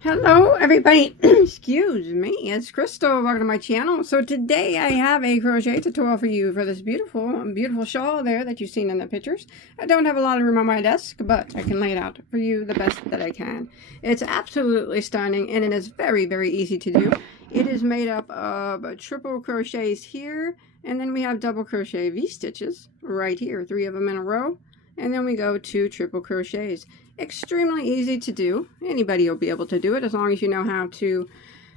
Hello everybody, excuse me, it's Crystal. Welcome to my channel. So today I have a crochet tutorial for you for this beautiful shawl there that you've seen in the pictures. I don't have a lot of room on my desk, but I can lay it out for you the best that I can. It's absolutely stunning and it is very easy to do. It is made up of triple crochets here, and then we have double crochet V-stitches right here, 3 of them in a row, and then we go to triple crochets. Extremely easy to do. Anybody will be able to do it as long as you know how to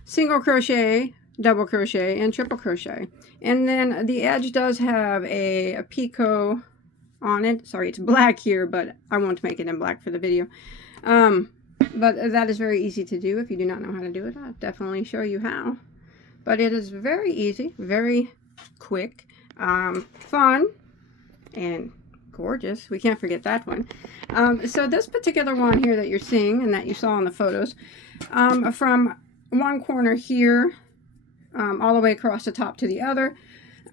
single crochet, double crochet, and triple crochet. And then the edge does have a picot on it. Sorry, it's black here, but I won't make it in black for the video. But that is very easy to do. If you do not know how to do it, I'll definitely show you how. But it is very easy, very quick, fun, and gorgeous. We can't forget that one. So this particular one here that you're seeing and that you saw in the photos, from one corner here all the way across the top to the other,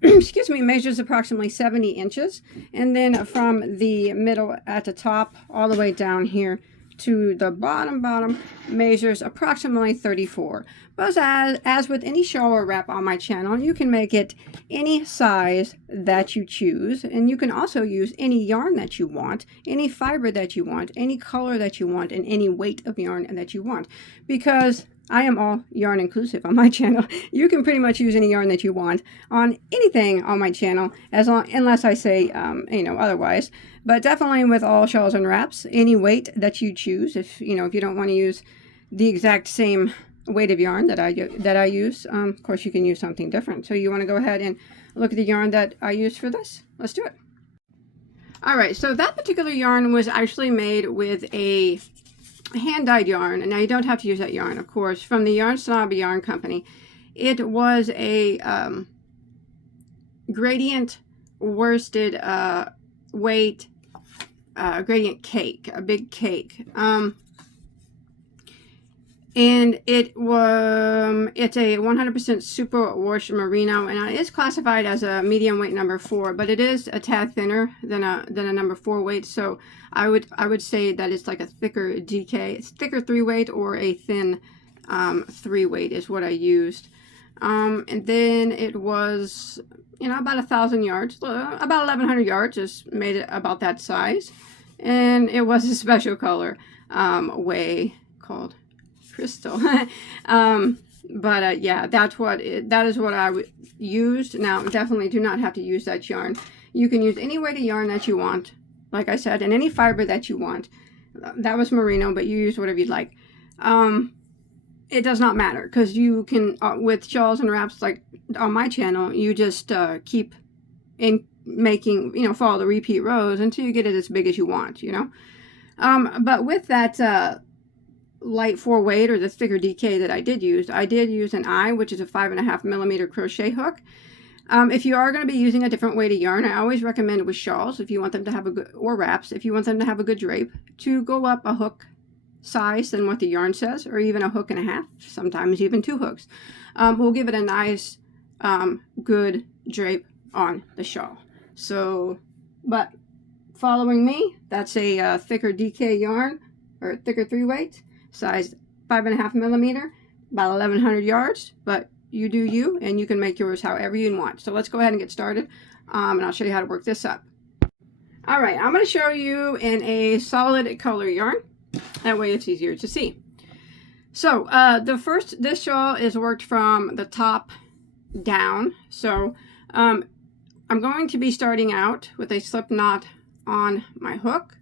excuse me, measures approximately 70 inches. And then from the middle at the top all the way down here to the bottom measures approximately 34. But as with any shawl or wrap on my channel, you can make it any size that you choose, and you can also use any yarn that you want, any fiber that you want, any color that you want, and any weight of yarn that you want, because I am all yarn inclusive on my channel. You can pretty much use any yarn that you want on anything on my channel, unless I say otherwise. But definitely with all shawls and wraps, any weight that you choose. If you don't want to use the exact same weight of yarn that I use, of course you can use something different. So you want to go ahead and look at the yarn that I used for this. Let's do it. All right, so that particular yarn was actually made with a hand-dyed yarn, and now you don't have to use that yarn, of course, from the Yarn Snob Yarn Company. It was a gradient worsted weight gradient cake, a big cake, and it's a 100% super wash merino, and it is classified as a medium weight number 4, but it is a tad thinner than a number 4 weight. So I would say that it's like a thicker DK. It's thicker 3 weight or a thin 3 weight is what I used. And then it was about 1,000 yards, about 1,100 yards, just made it about that size, and it was a special color way called Crystal. Yeah, that is what I used. Now definitely do not have to use that yarn. You can use any weight of yarn that you want, like I said, and any fiber that you want. That was merino, but you use whatever you'd like. It does not matter, because you can with shawls and wraps like on my channel, you just keep in making, follow the repeat rows until you get it as big as you want, but with that light 4 weight or the thicker DK that I did use an eye, which is a 5.5 millimeter crochet hook. If you are going to be using a different weight of yarn, I always recommend with shawls, if you want them to have or wraps, if you want them to have a good drape, to go up a hook size than what the yarn says, or even a hook and a half, sometimes even 2 hooks. Will give it a nice good drape on the shawl. So, but following me, that's a thicker DK yarn, or thicker 3 weight, size 5.5 millimeter, about 1,100 yards, but you do you, and you can make yours however you want. So let's go ahead and get started, and I'll show you how to work this up. All right, I'm going to show you in a solid color yarn. That way it's easier to see. So this shawl is worked from the top down. So I'm going to be starting out with a slip knot on my hook,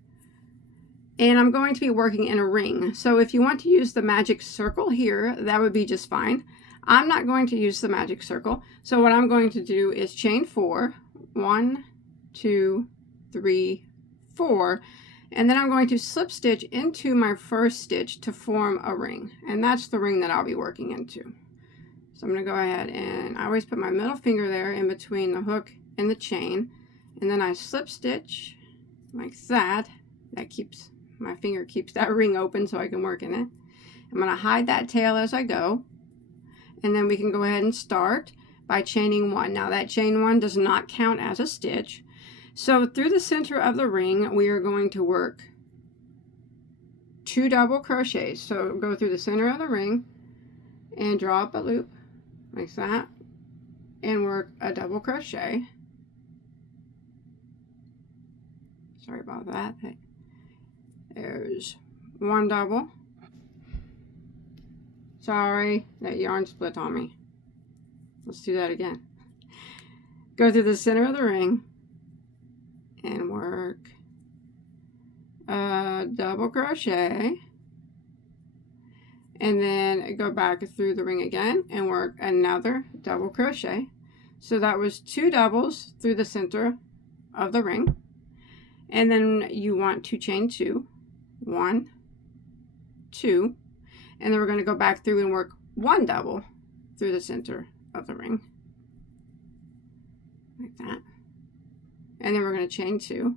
and I'm going to be working in a ring. So if you want to use the magic circle here, that would be just fine. I'm not going to use the magic circle. So what I'm going to do is chain 4, 1, 2, 3, 4, and then I'm going to slip stitch into my first stitch to form a ring, and that's the ring that I'll be working into. So I'm going to go ahead, and I always put my middle finger there in between the hook and the chain, and then I slip stitch like that. My finger keeps that ring open so I can work in it. I'm going to hide that tail as I go, and then we can go ahead and start by chaining 1. Now that chain 1 does not count as a stitch. So through the center of the ring, we are going to work 2 double crochets. So go through the center of the ring and draw up a loop like that and work a double crochet. Sorry about that. There's 1 double. Sorry, that yarn split on me. Let's do that again. Go through the center of the ring and work a double crochet, and then go back through the ring again and work another double crochet. So that was 2 doubles through the center of the ring, and then you want to chain 2, 1, 2, and then we're going to go back through and work 1 double through the center of the ring like that, and then we're going to chain 2,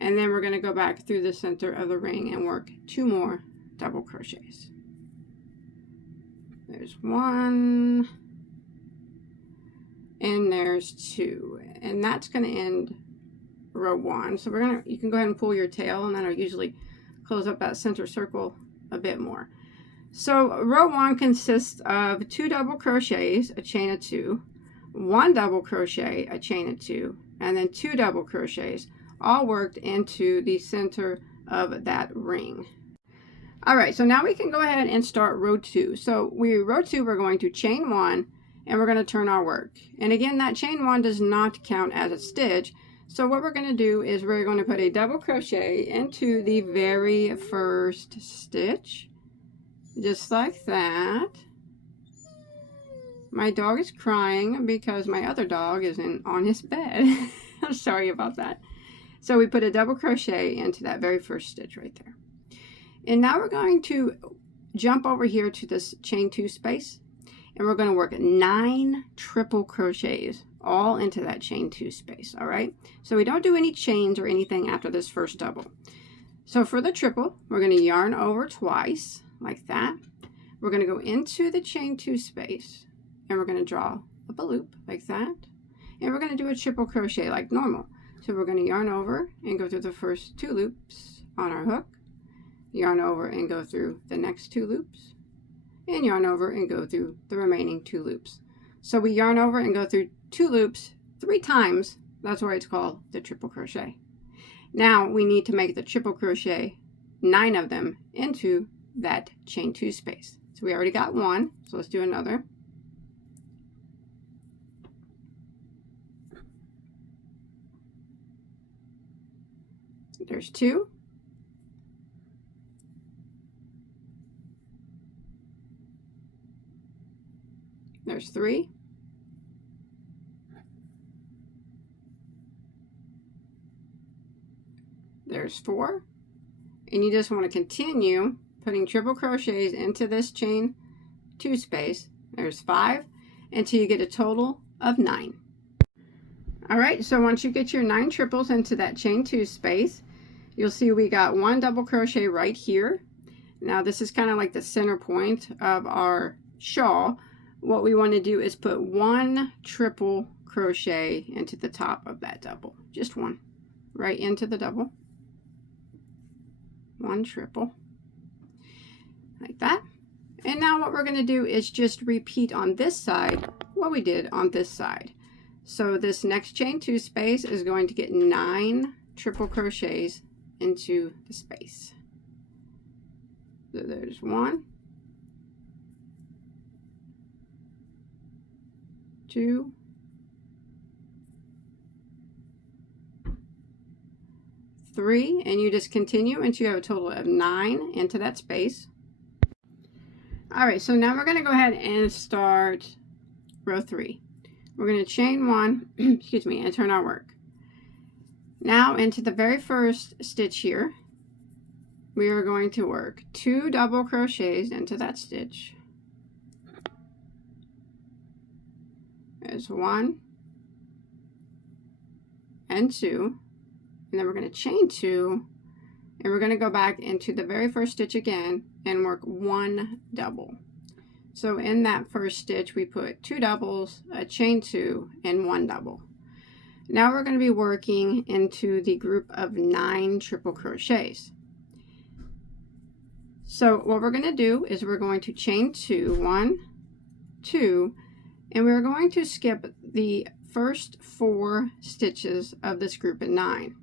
and then we're going to go back through the center of the ring and work 2 more double crochets. There's 1 and there's 2, and that's going to end row 1. So you can go ahead and pull your tail, and that'll usually close up that center circle a bit more. So row 1 consists of 2 double crochets, a chain of 2, 1 double crochet, a chain of 2, and then 2 double crochets, all worked into the center of that ring. All right, so now we can go ahead and start row 2. So row 2, we're going to chain 1 and we're going to turn our work. And again, that chain 1 does not count as a stitch. So what we're going to do is we're going to put a double crochet into the very first stitch, just like that. My dog is crying because my other dog is on his bed. I'm sorry about that. So we put a double crochet into that very first stitch right there. And now we're going to jump over here to this chain 2 space, and we're going to work 9 triple crochets all into that chain 2 space. All right, so we don't do any chains or anything after this first double. So for the triple, we're going to yarn over twice like that. We're going to go into the chain 2 space, and we're going to draw up a loop like that, and we're going to do a triple crochet like normal. So we're going to yarn over and go through the first 2 loops on our hook, yarn over and go through the next 2 loops, and yarn over and go through the remaining 2 loops. So we yarn over and go through 2 loops 3 times. That's why it's called the triple crochet. Now we need to make the triple crochet, 9 of them, into that chain 2 space. So we already got 1, so let's do another. There's 2. There's 3. There's 4. And you just want to continue putting triple crochets into this chain 2 space. There's 5 until you get a total of 9. All right, so once you get your 9 triples into that chain 2 space, you'll see we got 1 double crochet right here. Now this is kind of like the center point of our shawl. What we want to do is put 1 triple crochet into the top of that double. Just 1 right into the double. 1 triple like that. And now what we're going to do is just repeat on this side what we did on this side. So this next chain 2 space is going to get 9 triple crochets into the space. So there's 1, 2, 3, and you just continue until you have a total of 9 into that space. All right, so now we're going to go ahead and start row 3. We're going to chain 1, excuse me, and turn our work. Now into the very first stitch here, we are going to work 2 double crochets into that stitch. There's 1 and 2, and then we're going to chain 2, and we're going to go back into the very first stitch again and work 1 double. So in that first stitch we put 2 doubles, a chain 2, and 1 double. Now we're going to be working into the group of 9 triple crochets. So what we're going to do is we're going to chain 2, 1, 2, and we're going to skip the first 4 stitches of this group of 9.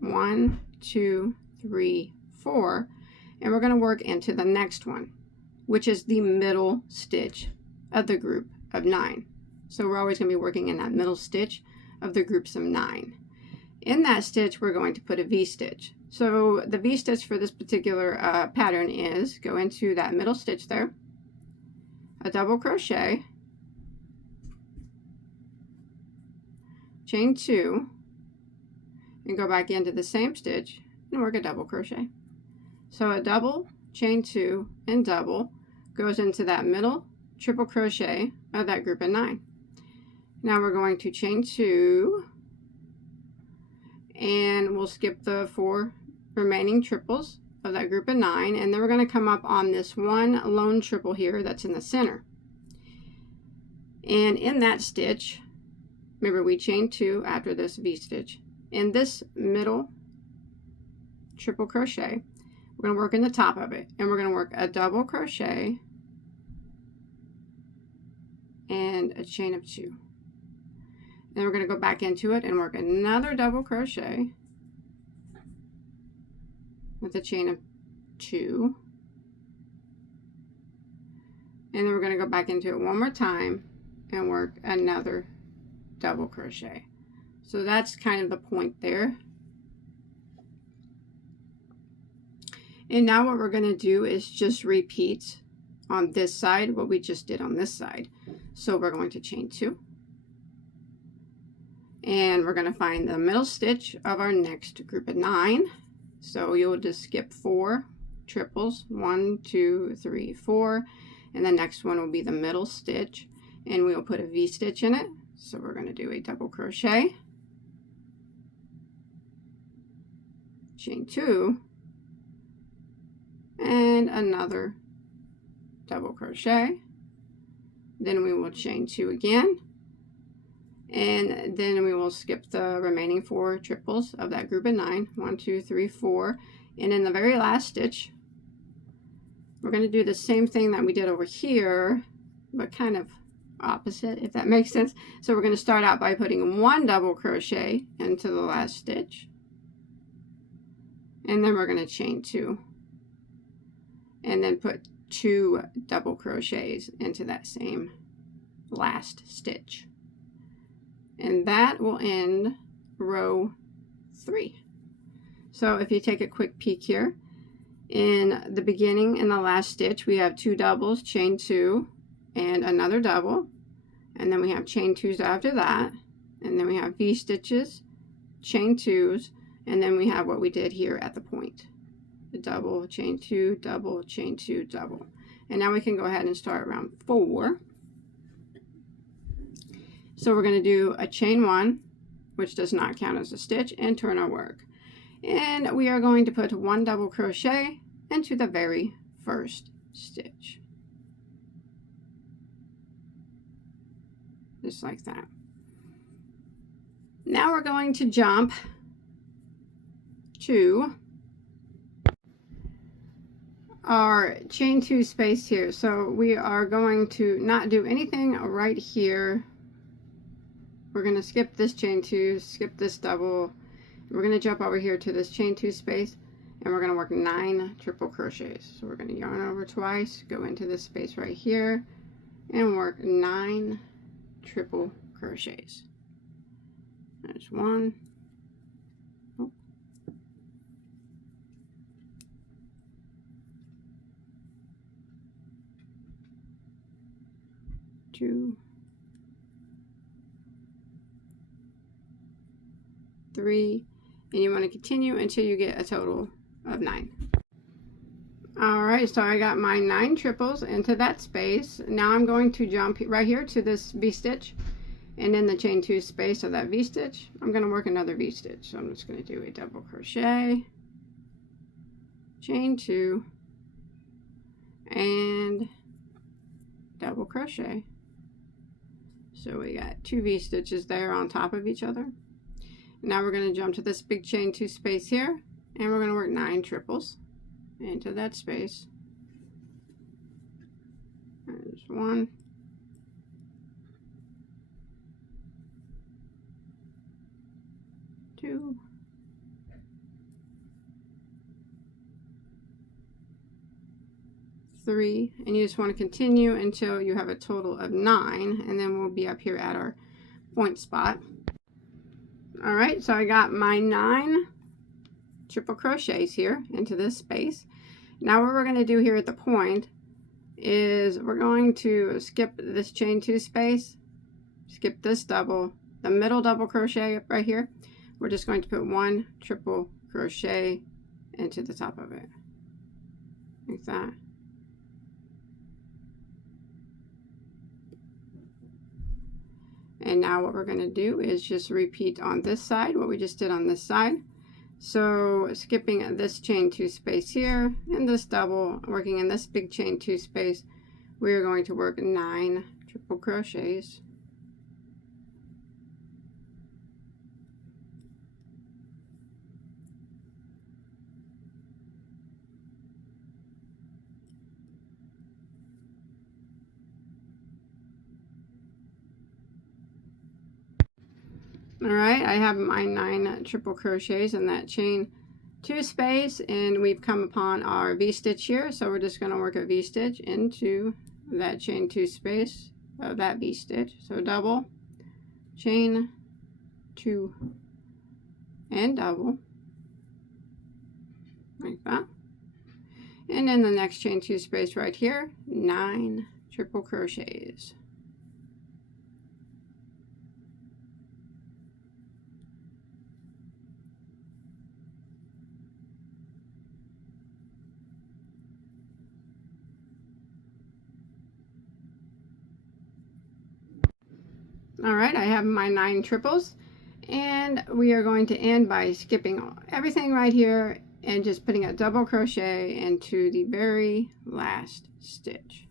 1, 2, 3, 4, and we're going to work into the next one, which is the middle stitch of the group of 9. So we're always going to be working in that middle stitch of the groups of 9. In that stitch, we're going to put a V-stitch. So the V-stitch for this particular pattern is go into that middle stitch there, a double crochet, chain 2, and go back into the same stitch and work a double crochet. So a double, chain 2, and double goes into that middle triple crochet of that group of 9. Now we're going to chain 2, and we'll skip the 4 remaining triples of that group of 9, and then we're going to come up on this one lone triple here that's in the center. And in that stitch, remember we chain 2 after this V-stitch. In this middle triple crochet, we're going to work in the top of it, and we're going to work a double crochet and a chain of 2. Then we're going to go back into it and work another double crochet with a chain of 2. And then we're going to go back into it one more time and work another double crochet. So that's kind of the point there. And now what we're going to do is just repeat on this side what we just did on this side. So we're going to chain 2. And we're going to find the middle stitch of our next group of 9. So you'll just skip 4 triples, 1, 2, 3, 4, and the next one will be the middle stitch, and we'll put a V-stitch in it. So we're going to do a double crochet, chain 2, and another double crochet. Then we will chain 2 again, and then we will skip the remaining 4 triples of that group of 9. 1, 2, 3, 4. And in the very last stitch, we're going to do the same thing that we did over here, but kind of opposite, if that makes sense. So we're going to start out by putting 1 double crochet into the last stitch, and then we're going to chain 2, and then put 2 double crochets into that same last stitch. And that will end row 3. So if you take a quick peek here, in the beginning and the last stitch we have 2 doubles, chain 2, and another double, and then we have chain 2s after that, and then we have V stitches, chain 2s, and then we have what we did here at the point, the double, chain 2, double, chain 2, double. And now we can go ahead and start round 4. So we're going to do a chain 1, which does not count as a stitch, and turn our work. And we are going to put 1 double crochet into the very first stitch. Just like that. Now we're going to jump to our chain 2 space here. So we are going to not do anything right here. We're going to skip this chain 2, skip this double. We're going to jump over here to this chain 2 space, and we're going to work 9 triple crochets. So we're going to yarn over twice, go into this space right here, and work 9 triple crochets. There's 1. Oh. 2. 3, and you want to continue until you get a total of 9. Alright, so I got my 9 triples into that space. Now I'm going to jump right here to this V-stitch, and in the chain 2 space of that V-stitch, I'm going to work another V-stitch. So I'm just going to do a double crochet, chain 2, and double crochet. So we got 2 V-stitches there on top of each other. Now we're going to jump to this big chain 2 space here, and we're going to work 9 triples into that space, There's 1, 2, 3, and you just want to continue until you have a total of 9, and then we'll be up here at our point spot. All right, so I got my 9 triple crochets here into this space. Now what we're going to do here at the point is we're going to skip this chain 2 space, skip this double, the middle double crochet right here. We're just going to put 1 triple crochet into the top of it, like that. And now what we're going to do is just repeat on this side what we just did on this side. So skipping this chain 2 space here and this double, working in this big chain 2 space, we are going to work 9 triple crochets. All right, I have my 9 triple crochets in that chain 2 space, and we've come upon our V-stitch here, so we're just going to work a V-stitch into that chain 2 space of that V-stitch. So double, chain 2, and double, like that. And then the next chain 2 space right here, 9 triple crochets. All right, I have my 9 triples, and we are going to end by skipping everything right here and just putting a double crochet into the very last stitch.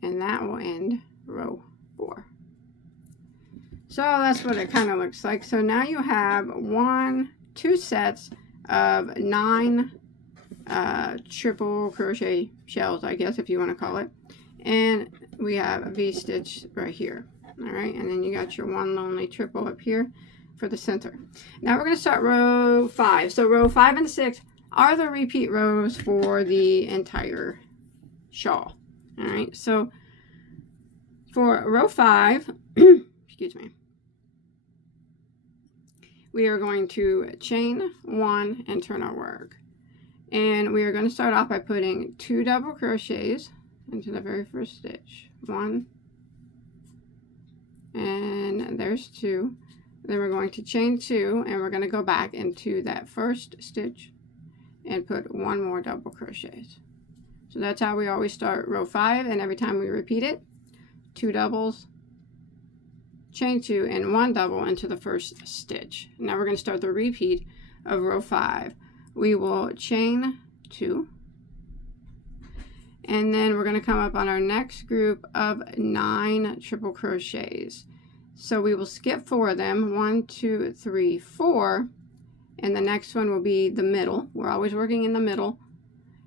And that will end row 4. So that's what it kind of looks like. So now you have 2 sets of 9 triple crochet shells, I guess, if you want to call it. And we have a V-stitch right here. All right, and then you got your 1 lonely triple up here for the center. Now we're going to start row 5. So row 5 and 6 are the repeat rows for the entire shawl. All right, so for row 5, excuse me, we are going to chain 1 and turn our work. And we are going to start off by putting 2 double crochets into the very first stitch. 1, and there's 2. Then we're going to chain 2, and we're going to go back into that first stitch and put 1 more double crochet. So that's how we always start row 5, and every time we repeat it, 2 doubles, chain 2, and 1 double into the first stitch. Now we're going to start the repeat of row 5. We will chain 2, and then we're going to come up on our next group of 9 triple crochets. So we will skip 4 of them, 1, 2, 3, 4, and the next one will be the middle. We're always working in the middle,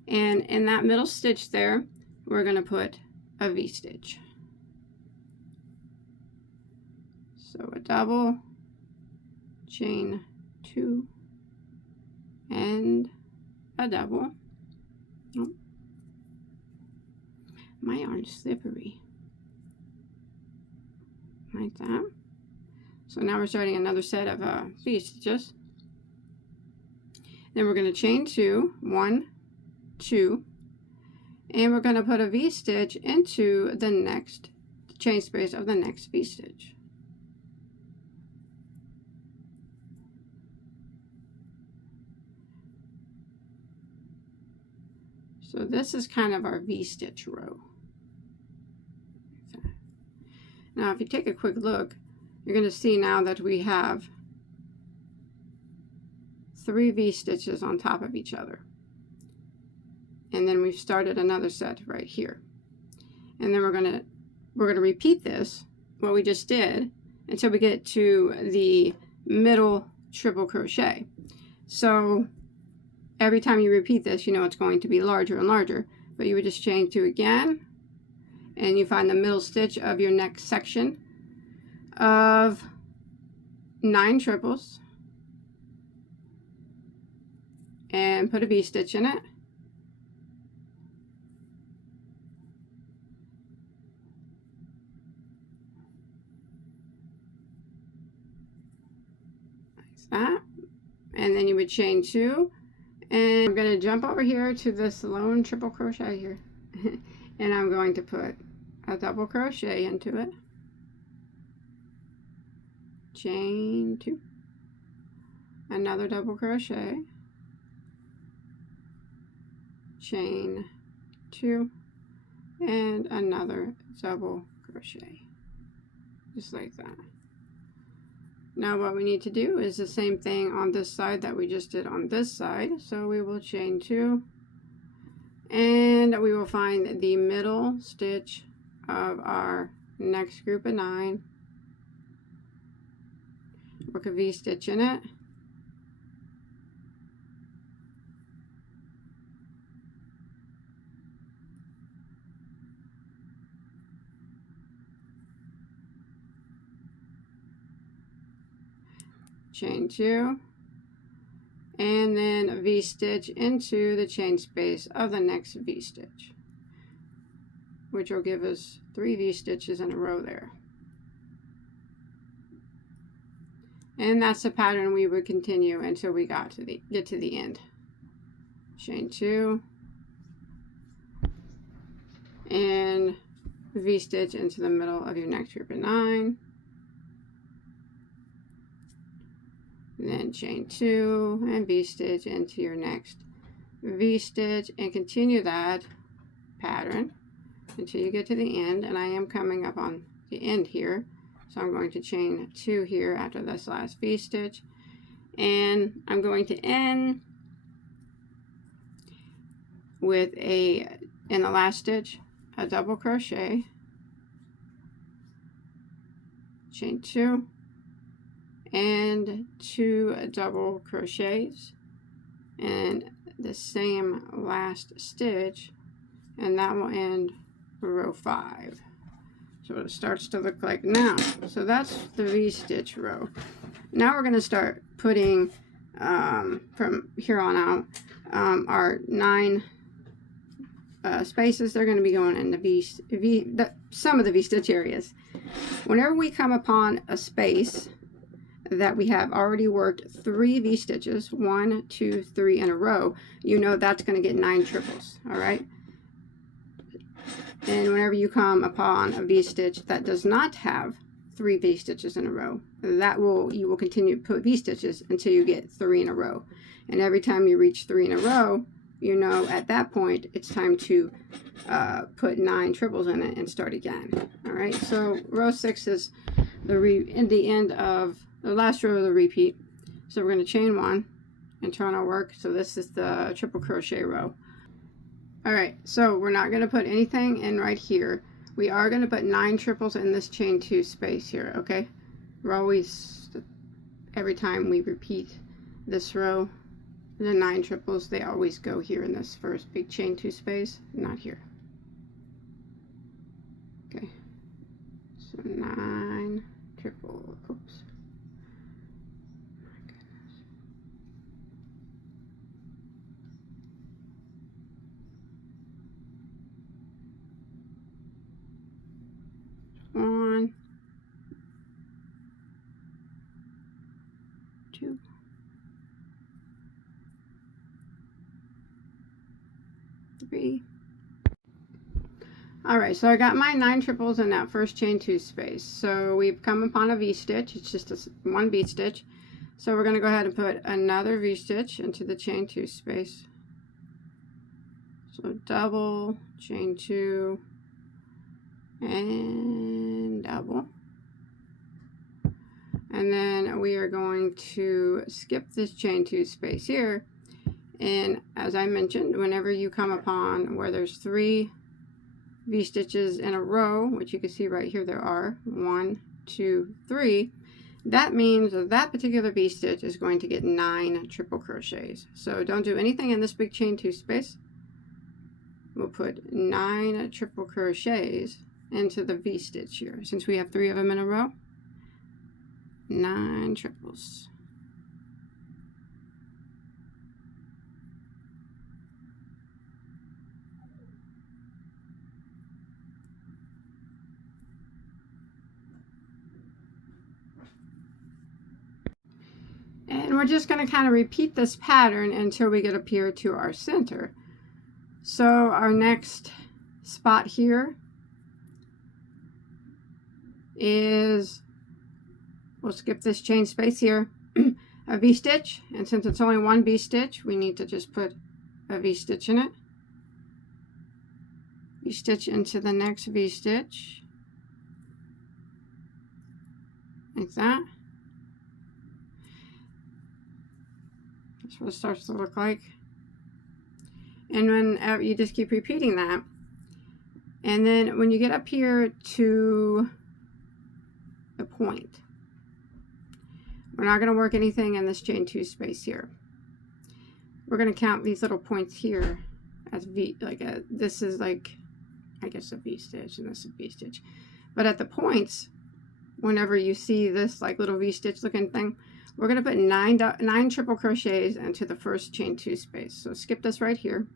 and in that middle stitch there, we're going to put a V-stitch. So a double, chain 2, and a double. Oh, my yarn's slippery. Like that. So now we're starting another set of V-stitches. Then we're going to chain 2, 1, 2, and we're going to put a V-stitch into the next chain space of the next V-stitch. So this is kind of our V-stitch row. Now if you take a quick look, you're going to see now that we have 3 V-stitches on top of each other. And then we've started another set right here. And then we're going to repeat this, what we just did, until we get to the middle triple crochet. So every time you repeat this, you know it's going to be larger and larger. but you would just chain 2 again, and you find the middle stitch of your next section of 9 triples and put a V-stitch in it. That, and then you would chain 2, and I'm going to jump over here to this lone triple crochet here and I'm going to put a double crochet into it, chain 2, another double crochet, chain 2, and another double crochet, just like that. Now what we need to do is the same thing on this side that we just did on this side. So we will chain 2, and we will find the middle stitch of our next group of 9, work a V-stitch in it, chain 2, and then a V-stitch into the chain space of the next V-stitch, which will give us 3 V-stitches in a row there. And that's the pattern we would continue until we get to the end. Chain 2 and V-stitch into the middle of your next group of 9. Then chain 2 and V-stitch into your next V-stitch, and continue that pattern until you get to the end. And I am coming up on the end here, so I'm going to chain 2 here after this last V-stitch, and I'm going to end with in the last stitch, a double crochet, chain 2, and 2 double crochets, and the same last stitch, and that will end row 5. So it starts to look like now. So that's the V-stitch row. Now we're going to start putting from here on out our 9 spaces. They're going to be going in the some of the V-stitch areas. Whenever we come upon a space that we have already worked 3 V-stitches, 1, 2, 3 in a row, you know that's going to get 9 triples. All right. And whenever you come upon a V-stitch that does not have 3 V-stitches in a row, you will continue to put V-stitches until you get 3 in a row. And every time you reach 3 in a row, you know at that point it's time to put 9 triples in it and start again. All right. So row 6 is the end of the last row of the repeat. So we're going to chain 1 and turn our work. So this is the triple crochet row. All right, so we're not going to put anything in right here. We are going to put 9 triples in this chain 2 space here. Okay, we're always, every time we repeat this row, the 9 triples, they always go here in this first big chain 2 space, not here. Okay, so 9 triple, oops. 1, 2, 3. All right, so I got my 9 triples in that first chain 2 space. So we've come upon a V-stitch. It's just one V-stitch. So we're going to go ahead and put another V-stitch into the chain 2 space. So double, chain 2, and double, and then we are going to skip this chain 2 space here. And as I mentioned, whenever you come upon where there's 3 V-stitches in a row, which you can see right here, there are 1, 2, 3, that means that particular V-stitch is going to get 9 triple crochets. So don't do anything in this big chain 2 space. we'll put 9 triple crochets into the V-stitch here. Since we have 3 of them in a row, 9 triples. And we're just going to kind of repeat this pattern until we get up here to our center. So our next spot here is, we'll skip this chain space here, a V-stitch, and since it's only one V-stitch, we need to just put a V-stitch in it. V-stitch into the next V-stitch, like that. That's what it starts to look like. And when you just keep repeating that, and then when you get up here to the point, we're not going to work anything in this chain 2 space here. We're going to count these little points here as V, like this is like, I guess, a V stitch, and this is a V stitch. But at the points, whenever you see this like little V stitch looking thing, we're going to put 9 triple crochets into the first chain 2 space. So skip this right here,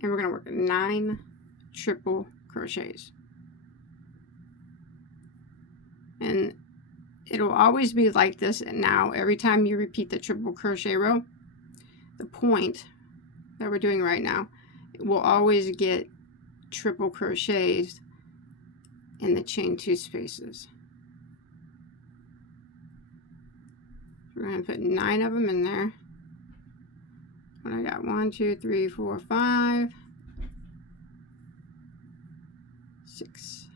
and we're going to work 9 triple crochets. And it'll always be like this. And now every time you repeat the triple crochet row, the point that we're doing right now, will always get triple crochets in the chain 2 spaces. We're going to put 9 of them in there. And I got 1, 2, 3, 4, 5, 6,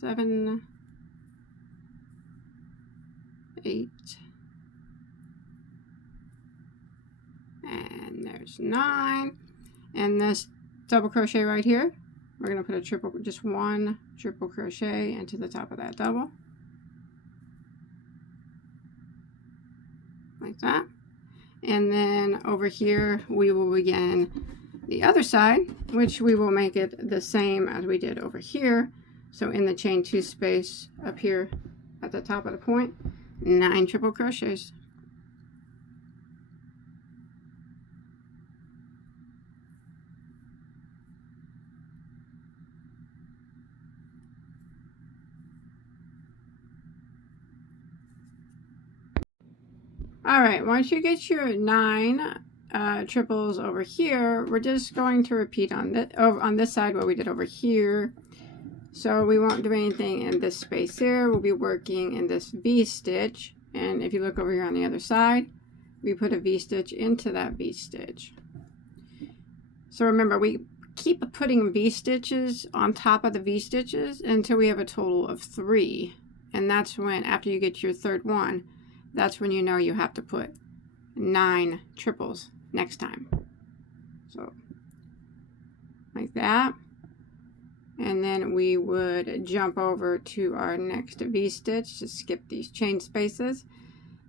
7, 8, and there's 9. And this double crochet right here, we're going to put a triple, just 1 triple crochet into the top of that double, like that. And then over here we will begin the other side, which we will make it the same as we did over here. So in the chain 2 space up here at the top of the point, 9 triple crochets. All right, once you get your 9 triples over here, we're just going to repeat on this side what we did over here. So we won't do anything in this space here. We'll be working in this V-stitch. And if you look over here on the other side, we put a V-stitch into that V-stitch. So remember, we keep putting V-stitches on top of the V-stitches until we have a total of 3. And that's when, after you get your third one, that's when you know you have to put 9 triples next time. So like that. And then we would jump over to our next V-stitch to skip these chain spaces.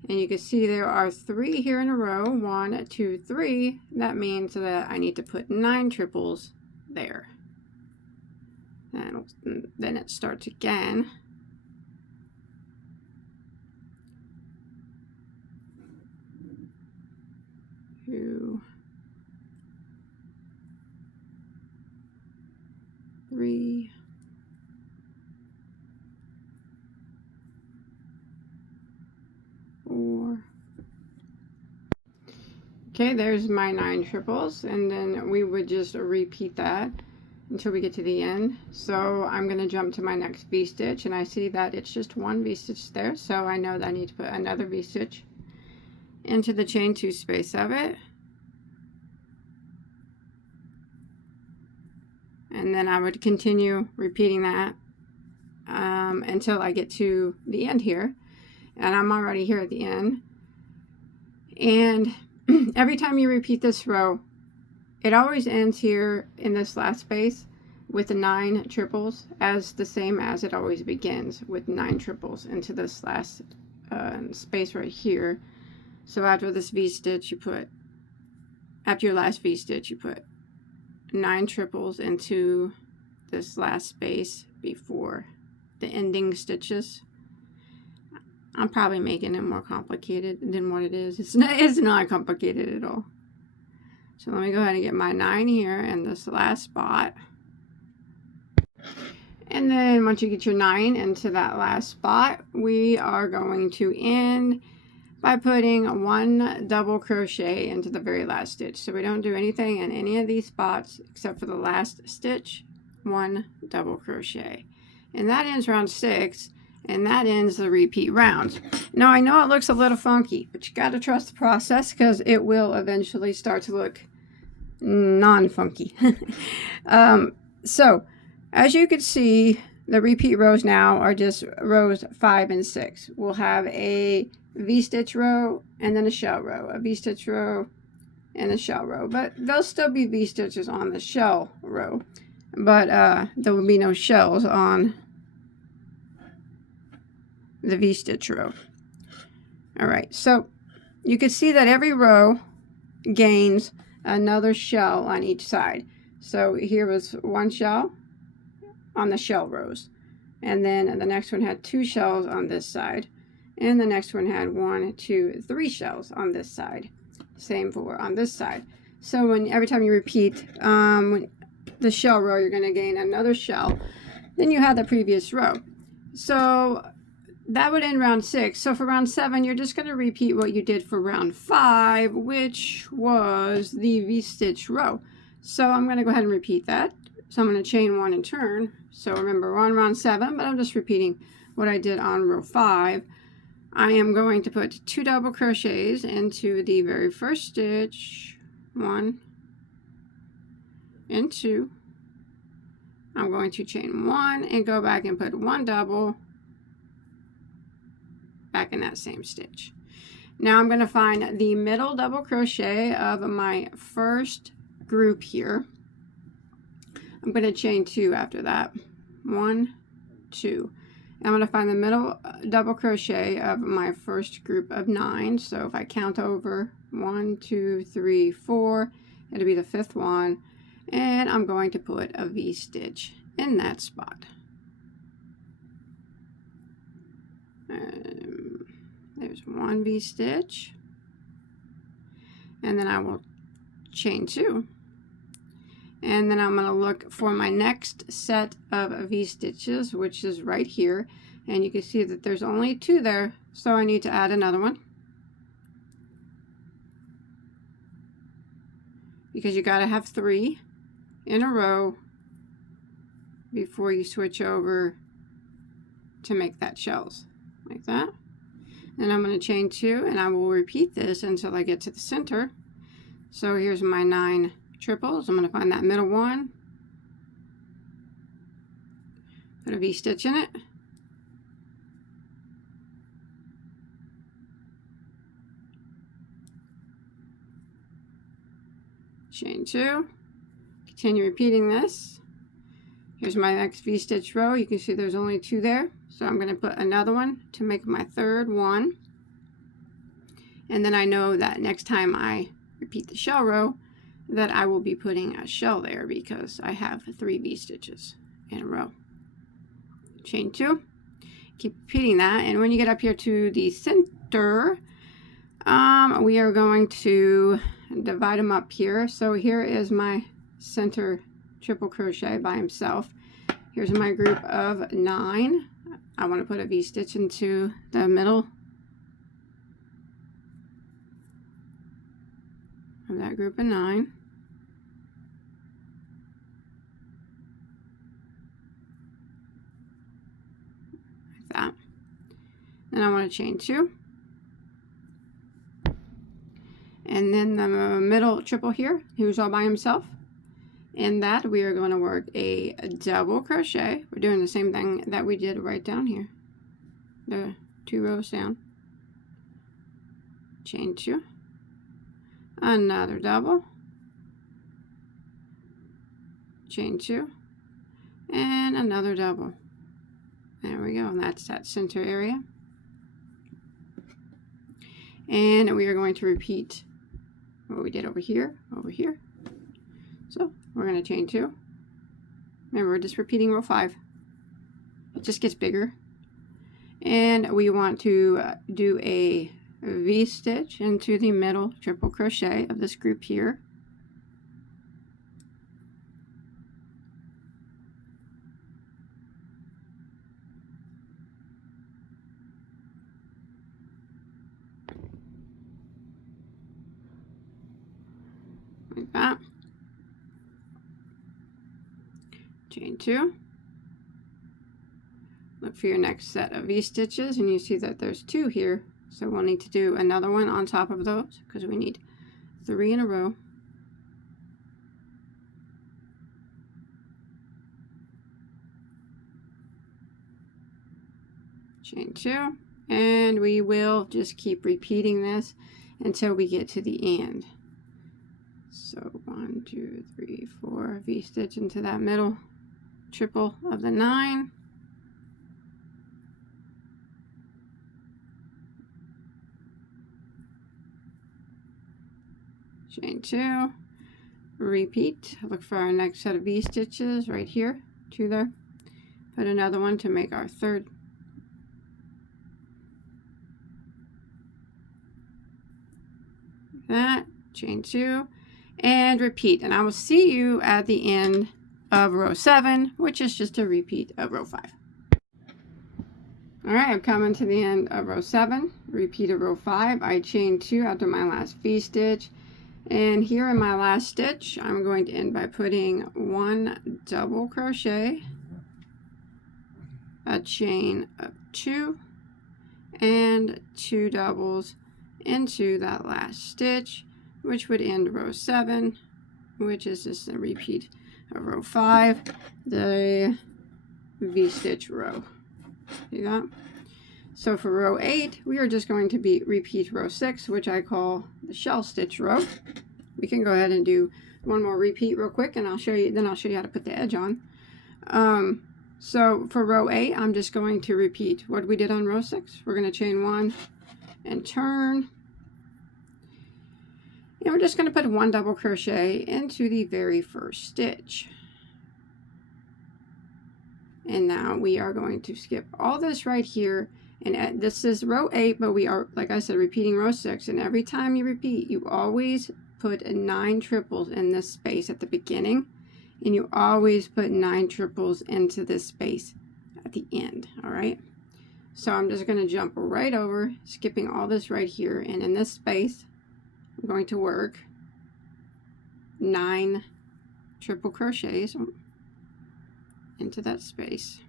And you can see there are 3 here in a row. 1, 2, 3. That means that I need to put 9 triples there. And then it starts again. 2, 3, 4. Okay, there's my 9 triples, and then we would just repeat that until we get to the end. So I'm going to jump to my next V-stitch, and I see that it's just 1 V-stitch there, so I know that I need to put another V-stitch into the chain 2 space of it. And then I would continue repeating that until I get to the end here. And I'm already here at the end. And every time you repeat this row, it always ends here in this last space with the 9 triples, as the same as it always begins with 9 triples into this last space right here. So after this V-stitch, after your last V-stitch, you put 9 triples into this last space before the ending stitches. I'm probably making it more complicated than what it is. It's not complicated at all. So let me go ahead and get my 9 here in this last spot. And then once you get your 9 into that last spot, we are going to end by putting 1 double crochet into the very last stitch. So we don't do anything in any of these spots except for the last stitch, 1 double crochet. And that ends round 6, and that ends the repeat rounds. Now I know it looks a little funky, but you got to trust the process because it will eventually start to look non-funky. So as you can see, the repeat rows now are just rows 5 and 6. We'll have a V-stitch row and then a shell row, a V-stitch row and a shell row, but there'll still be V-stitches on the shell row, but there will be no shells on the V-stitch row. All right, so you can see that every row gains another shell on each side. So here was 1 shell on the shell rows, and then the next one had 2 shells on this side, and the next one had 1, 2, 3 shells on this side. Same for on this side. So every time you repeat the shell row, you're going to gain another shell. Then you have the previous row. So that would end round 6. So for round 7, you're just going to repeat what you did for round 5, which was the V-stitch row. So I'm going to go ahead and repeat that. So I'm going to chain 1 and turn. So remember, we're on round 7, but I'm just repeating what I did on row 5. I am going to put 2 double crochets into the very first stitch, 1 and 2. I'm going to chain 1 and go back and put 1 double back in that same stitch. Now I'm going to find the middle double crochet of my first group here. I'm going to chain 2 after that. 1, 2. I'm going to find the middle double crochet of my first group of 9. So if I count over 1, 2, 3, 4, it'll be the 5th one. And I'm going to put a V-stitch in that spot. There's 1 V-stitch. And then I will chain 2. And then I'm going to look for my next set of V-stitches, which is right here. And you can see that there's only 2 there, so I need to add another one. Because you got to have 3 in a row before you switch over to make that shells, like that. And I'm going to chain 2, and I will repeat this until I get to the center. So here's my 9 triples. I'm going to find that middle one, put a V-stitch in it, chain 2, continue repeating this. Here's my next V-stitch row. You can see there's only 2 there, so I'm going to put another one to make my 3rd one. And then I know that next time I repeat the shell row that I will be putting a shell there because I have 3 V-stitches in a row. Chain 2, keep repeating that, and when you get up here to the center, we are going to divide them up here. So here is my center triple crochet by himself. Here's my group of 9. I want to put a V-stitch into the middle of that group of 9. Like that. Then I want to chain 2. And then the middle triple here, who's all by himself. In that, we are going to work a double crochet. We're doing the same thing that we did right down here. The 2 rows down. Chain 2. Another double. Chain 2. And another double. There we go. And that's that center area. And we are going to repeat what we did over here. So we're going to chain 2. Remember, we're just repeating row 5. It just gets bigger. And we want to do a V-stitch into the middle triple crochet of this group here. Like that. Chain 2. Look for your next set of V-stitches, and you see that there's 2 here, so we'll need to do another one on top of those because we need 3 in a row. Chain 2, and we will just keep repeating this until we get to the end. So 1, 2, 3, 4 V-stitch into that middle triple of the 9. Chain 2, repeat, look for our next set of V-stitches right here, 2 there, put another one to make our 3rd, that, chain 2, and repeat, and I will see you at the end of row 7, which is just a repeat of row 5. Alright, I'm coming to the end of row 7, repeat of row 5, I chain 2 after my last V-stitch. And here in my last stitch, I'm going to end by putting 1 double crochet, a chain of 2, and 2 doubles into that last stitch, which would end row 7, which is just a repeat of row 5, the V-stitch row. See that? So for row 8, we are just going to repeat row 6, which I call the shell stitch row. We can go ahead and do one more repeat real quick, and then I'll show you how to put the edge on. So for row 8, I'm just going to repeat what we did on row 6. We're going to chain 1 and turn. And we're just going to put 1 double crochet into the very first stitch. And now we are going to skip all this right here. And this is row 8, but we are, like I said, repeating row 6. And every time you repeat, you always put 9 triples in this space at the beginning. And you always put 9 triples into this space at the end. All right. So I'm just going to jump right over, skipping all this right here. And in this space, I'm going to work 9 triple crochets into that space.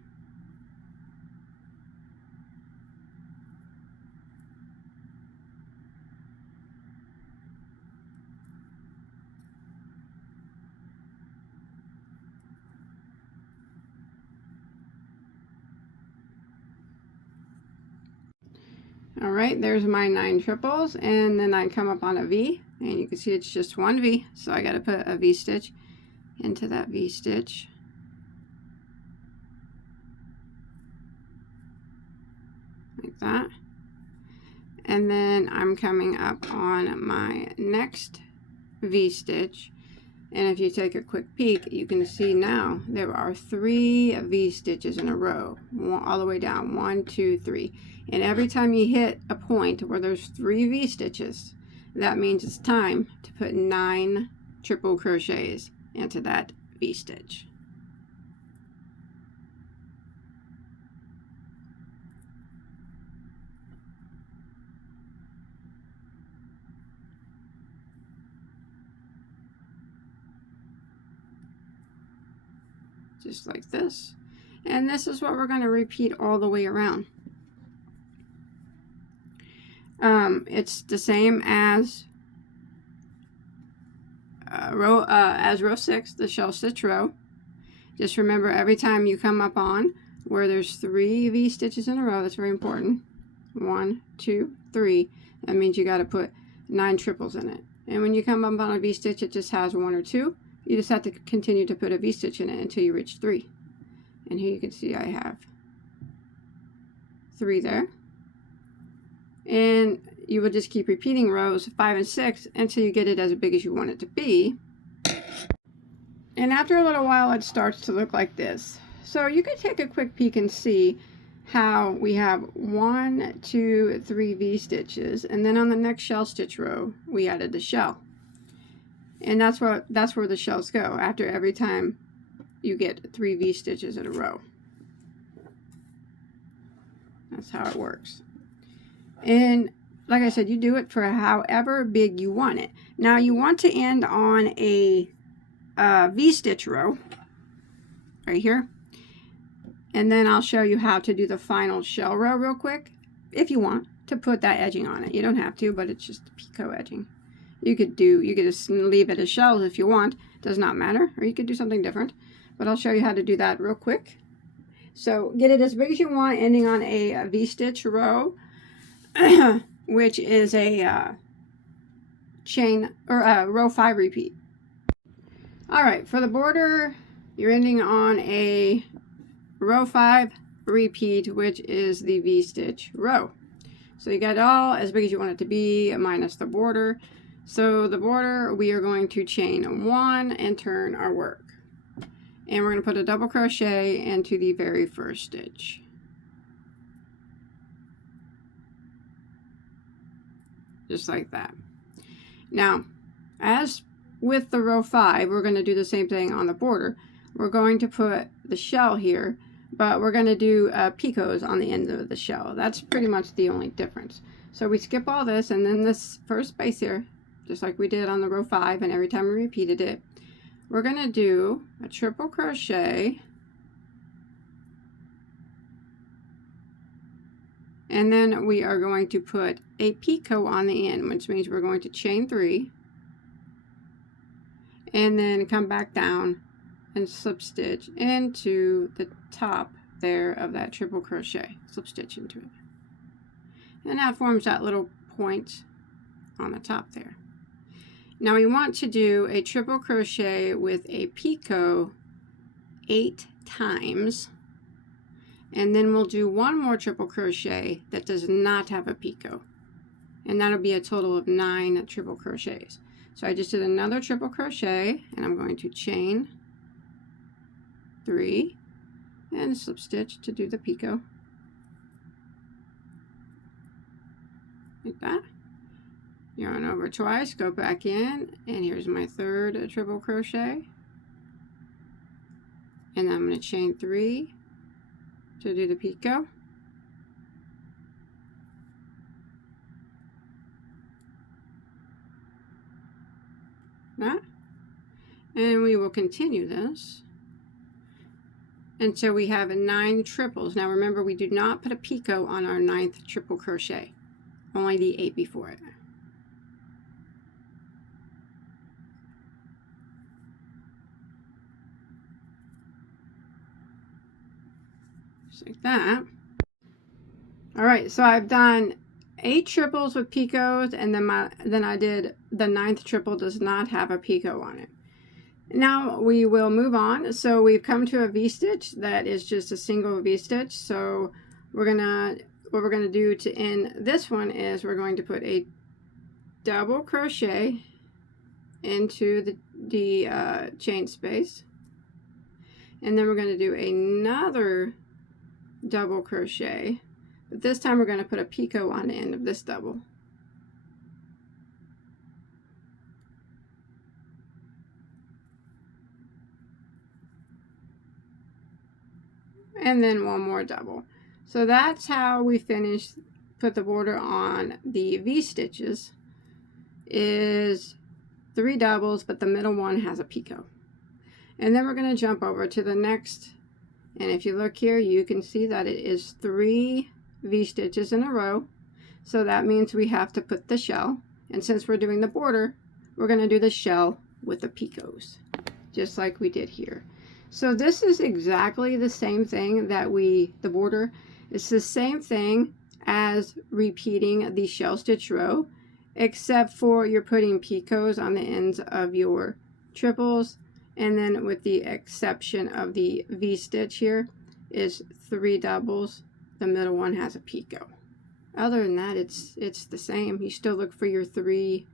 All right, there's my 9 triples, and then I come up on a V, and you can see it's just 1 V, so I got to put a V stitch into that V stitch. Like that. And then I'm coming up on my next V stitch, and if you take a quick peek, you can see now there are 3 V stitches in a row, all the way down, 1, 2, 3. And every time you hit a point where there's 3 V stitches, that means it's time to put 9 triple crochets into that V stitch. Just like this. And this is what we're going to repeat all the way around. It's the same as row 6, the shell stitch row. Just remember, every time you come up on where there's 3 V stitches in a row, that's very important. 1, 2, 3. That means you got to put 9 triples in it. And when you come up on a V stitch, it just has 1 or 2. You just have to continue to put a V stitch in it until you reach 3. And here you can see I have 3 there. And you will just keep repeating rows 5 and 6 until you get it as big as you want it to be. And after a little while, it starts to look like this. So you can take a quick peek and see how we have 1, 2, 3 V-stitches, and then on the next shell stitch row, we added the shell. And that's where the shells go after every time you get 3 V-stitches in a row. That's how it works. And like I said, you do it for however big you want it. Now you want to end on a V-stitch row right here. And then I'll show you how to do the final shell row real quick, if you want to put that edging on it. You don't have to, but it's just picot edging. You could just leave it as shells if you want. Does not matter. Or you could do something different. But I'll show you how to do that real quick. So get it as big as you want, ending on a V-stitch row, which is a chain or a row 5 repeat. All right, for the border, you're ending on a row 5 repeat, which is the V-stitch row. So you got it all as big as you want it to be, minus the border. So the border, we are going to chain 1 and turn our work. And we're going to put a double crochet into the very first stitch. Just like that. Now, as with the row 5, we're going to do the same thing on the border. We're going to put the shell here, but we're going to do picots on the end of the shell. That's pretty much the only difference. So we skip all this, and then this first space here, just like we did on the row 5, and every time we repeated it, we're going to do a triple crochet, and then we are going to put a picot on the end, which means we're going to chain 3, and then come back down and slip stitch into the top there of that triple crochet. Slip stitch into it. And that forms that little point on the top there. Now we want to do a triple crochet with a picot 8 times, and then we'll do one more triple crochet that does not have a picot, and that'll be a total of 9 triple crochets. So I just did another triple crochet, and I'm going to chain 3 and slip stitch to do the picot like that. Yarn over twice, go back in, and here's my third triple crochet, and I'm going to chain 3 to do the picot. That, and we will continue this until we have 9 triples. Now remember, we do not put a picot on our 9th triple crochet, only the 8 before it. Just like that. All right, so I've done 8 triples with picots, and then I did the 9th triple does not have a picot on it. Now we will move on. So we've come to a V-stitch that is just a single V-stitch. So what we're gonna do to end this one is we're going to put a double crochet into the chain space, and then we're going to do another double crochet, but this time we're going to put a picot on the end of this double. And then one more double. So that's how we put the border on the V-stitches, is 3 doubles, but the middle one has a picot. And then we're going to jump over to the next, and if you look here, you can see that it is 3 V-stitches in a row. So that means we have to put the shell, and since we're doing the border, we're going to do the shell with the picots, just like we did here. So this is exactly the same thing that the border, it's the same thing as repeating the shell stitch row, except for you're putting picots on the ends of your triples, and then with the exception of the V-stitch here is 3 doubles, the middle one has a picot. other than that, it's the same. You still look for your 3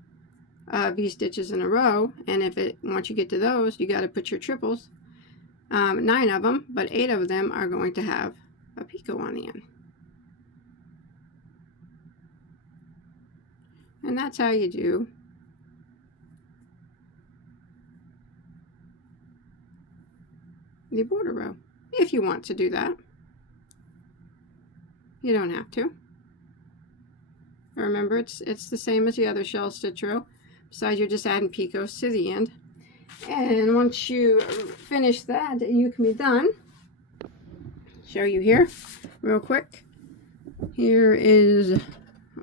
V-stitches in a row, and once you get to those, you got to put your triples, 9 of them, but 8 of them are going to have a picot on the end. And that's how you do the border row, if you want to do that. You don't have to. Remember, it's the same as the other shell stitch row, besides you're just adding picots to the end. And once you finish that, you can be done. Show you here real quick. Here is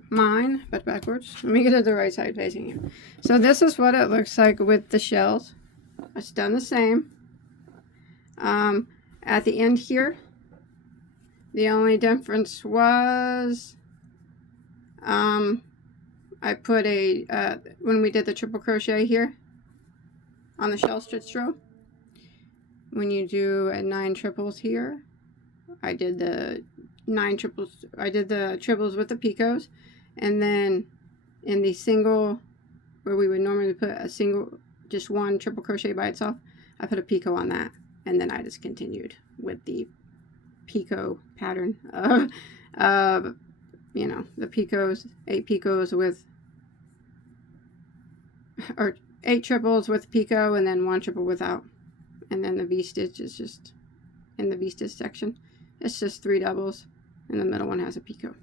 mine, but backwards. Let me get it the right side facing you. So this is what it looks like with the shells. It's done the same. At the end here, the only difference was I put when we did the triple crochet here on the shell stitch row, when you do 9 triples here, I did the 9 triples, I did the triples with the picots, and then in the single, where we would normally put a single, just 1 triple crochet by itself, I put a picot on that, and then I just continued with the picot pattern of you know, the picots, 8 picots with, or 8 triples with picot, and then 1 triple without, and then the V-stitch is just in the V-stitch section, it's just 3 doubles, and the middle one has a picot.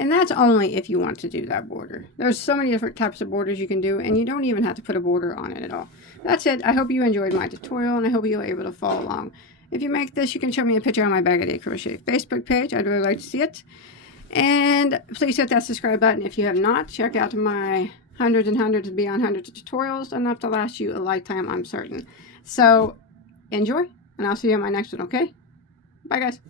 And that's only if you want to do that border. There's so many different types of borders you can do, and you don't even have to put a border on it at all. That's it. I hope you enjoyed my tutorial, and I hope you were able to follow along. If you make this, you can show me a picture on my Bagoday Crochet Facebook page. I'd really like to see it. And please hit that subscribe button if you have not. Check out my hundreds and hundreds and beyond hundreds of tutorials, enough to last you a lifetime, I'm certain. So enjoy, and I'll see you on my next one, okay? Bye, guys.